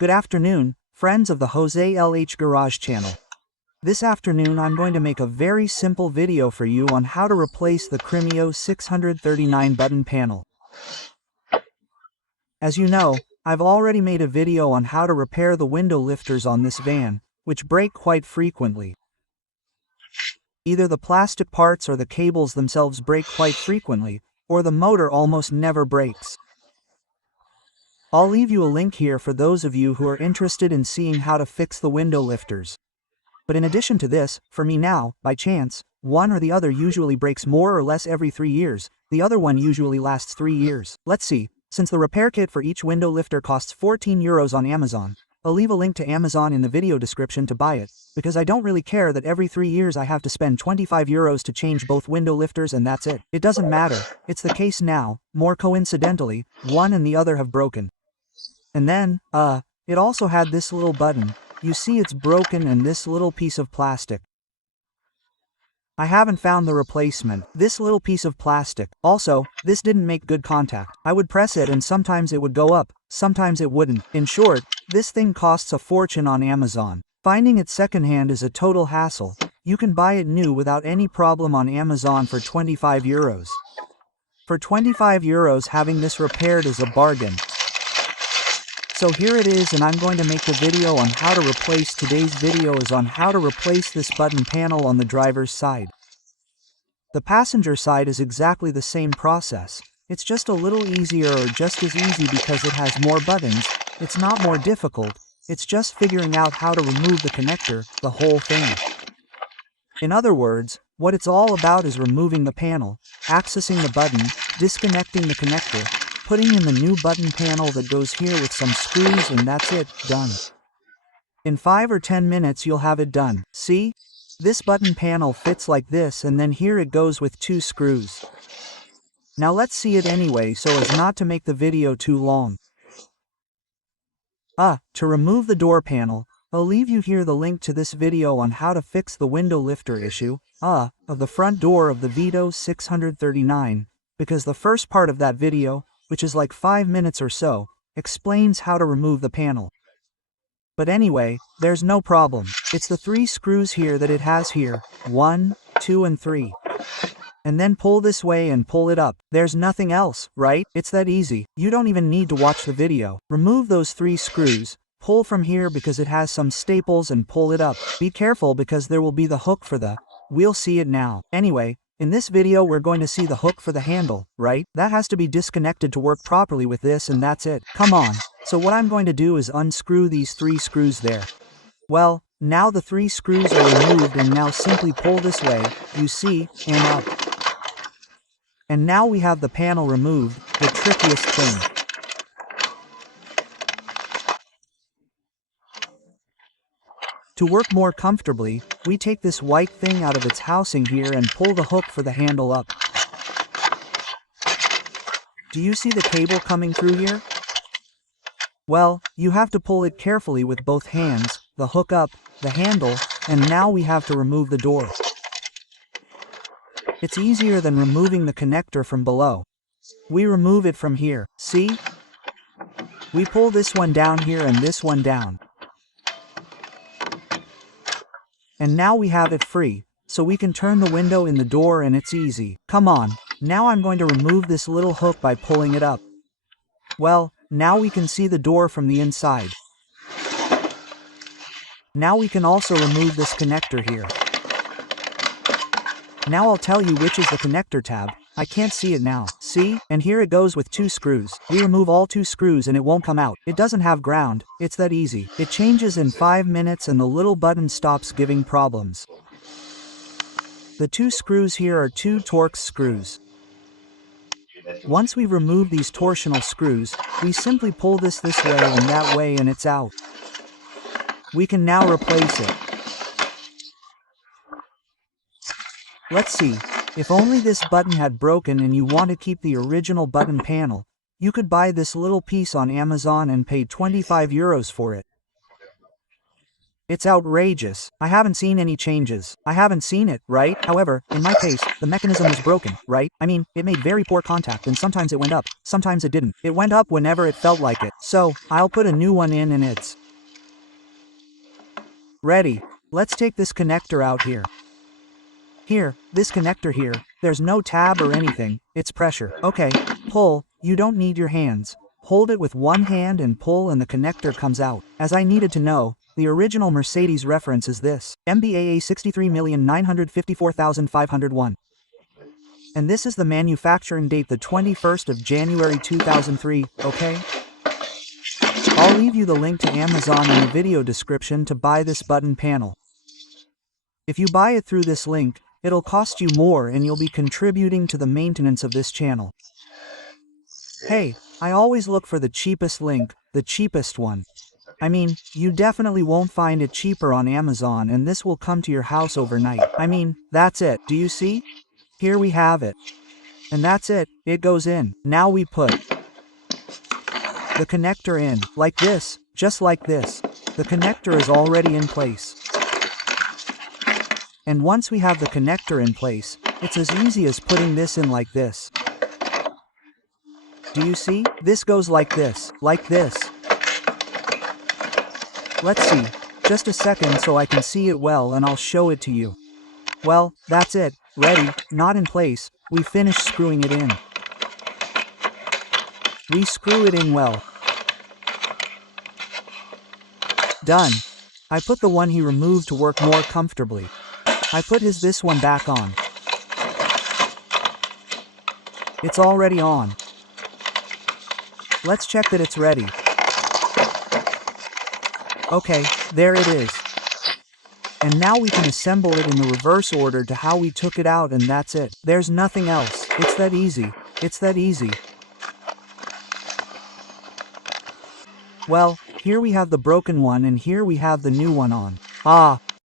Good afternoon, friends of the Jose LH Garage channel. This afternoon I'm going to make a very simple video for you on how to replace the MERCEDES 639 button panel. As you know, I've already made a video on how to repair the window lifters on this van, which break quite frequently. Either the plastic parts or the cables themselves break quite frequently, or the motor almost never breaks. I'll leave you a link here for those of you who are interested in seeing how to fix the window lifters. But in addition to this, for me now, by chance, one or the other usually breaks more or less every 3 years, the other one usually lasts 3 years. Let's see, since the repair kit for each window lifter costs €14 on Amazon, I'll leave a link to Amazon in the video description to buy it, because I don't really care that every 3 years I have to spend €25 to change both window lifters and that's it. It doesn't matter, it's the case now, more coincidentally, one and the other have broken. And then, it also had this little button. You see it's broken and this little piece of plastic. I haven't found the replacement. This little piece of plastic. Also, this didn't make good contact. I would press it and sometimes it would go up, sometimes it wouldn't. In short, this thing costs a fortune on Amazon. Finding it secondhand is a total hassle. You can buy it new without any problem on Amazon for €25. For €25, having this repaired is a bargain. So here it is, and I'm going to make the video on how to replace. Today's video is on how to replace this button panel on the driver's side. The passenger side is exactly the same process. It's just a little easier, or just as easy because it has more buttons. It's not more difficult, it's just figuring out how to remove the connector, the whole thing. In other words, what it's all about is removing the panel, accessing the button, disconnecting the connector, putting in the new button panel that goes here with some screws, and that's it, done. In 5 or 10 minutes you'll have it done. See? This button panel fits like this, and then here it goes with 2 screws. Now let's see it anyway so as not to make the video too long. To remove the door panel, I'll leave you here the link to this video on how to fix the window lifter issue, of the front door of the Vito 639, because the first part of that video, which is like 5 minutes or so, explains how to remove the panel. But anyway, there's no problem. It's the 3 screws here that it has here, 1, 2 and 3. And then pull this way and pull it up. There's nothing else, right? It's that easy. You don't even need to watch the video. Remove those 3 screws, pull from here because it has some staples, and pull it up. Be careful because there will be the hook for the... We'll see it now. Anyway, in this video we're going to see the hook for the handle, right? That has to be disconnected to work properly with this, and that's it. Come on. So what I'm going to do is unscrew these 3 screws there. Well, now the 3 screws are removed, and now simply pull this way, you see, and up. And now we have the panel removed, the trickiest thing. To work more comfortably, we take this white thing out of its housing here and pull the hook for the handle up. Do you see the cable coming through here? Well, you have to pull it carefully with both hands, the hook up, the handle, and now we have to remove the door. It's easier than removing the connector from below. We remove it from here, see? We pull this one down here and this one down. And now we have it free, so we can turn the window in the door, and it's easy. Come on, now I'm going to remove this little hook by pulling it up. Well, now we can see the door from the inside. Now we can also remove this connector here. Now I'll tell you which is the connector tab. I can't see it now. See? And here it goes with 2 screws. We remove all 2 screws and it won't come out. It doesn't have ground. It's that easy. It changes in 5 minutes and the little button stops giving problems. The 2 screws here are 2 Torx screws. Once we remove these torsional screws, we simply pull this way and that way, and it's out. We can now replace it. Let's see. If only this button had broken and you want to keep the original button panel, you could buy this little piece on Amazon and pay €25 for it. It's outrageous. I haven't seen any changes. I haven't seen it, right? However, in my case, the mechanism was broken, right? I mean, it made very poor contact and sometimes it went up, sometimes it didn't. It went up whenever it felt like it. So, I'll put a new one in and it's ready. Let's take this connector out here. Here, this connector here, there's no tab or anything, it's pressure. Okay, pull, you don't need your hands. Hold it with one hand and pull and the connector comes out. As I needed to know, the original Mercedes reference is this, MBAA 63,954,501. And this is the manufacturing date, the 21st of January 2003, okay? I'll leave you the link to Amazon in the video description to buy this button panel. If you buy it through this link, it'll cost you more and you'll be contributing to the maintenance of this channel. Hey, I always look for the cheapest link, the cheapest one. I mean, you definitely won't find it cheaper on Amazon and this will come to your house overnight. I mean, that's it. Do you see? Here we have it. And that's it, it goes in. Now we put the connector in, like this, just like this. The connector is already in place. And once we have the connector in place, it's as easy as putting this in like this. Do you see? This goes like this, like this. Let's see, just a second so I can see it well and I'll show it to you. Well, that's it, ready, not in place, we finished screwing it in. We screw it in well. Done. I put the one he removed to work more comfortably. I put this one back on. It's already on. Let's check that it's ready. Okay, there it is. And now we can assemble it in the reverse order to how we took it out and that's it. There's nothing else. It's that easy. It's that easy. Well, here we have the broken one and here we have the new one on. Ah,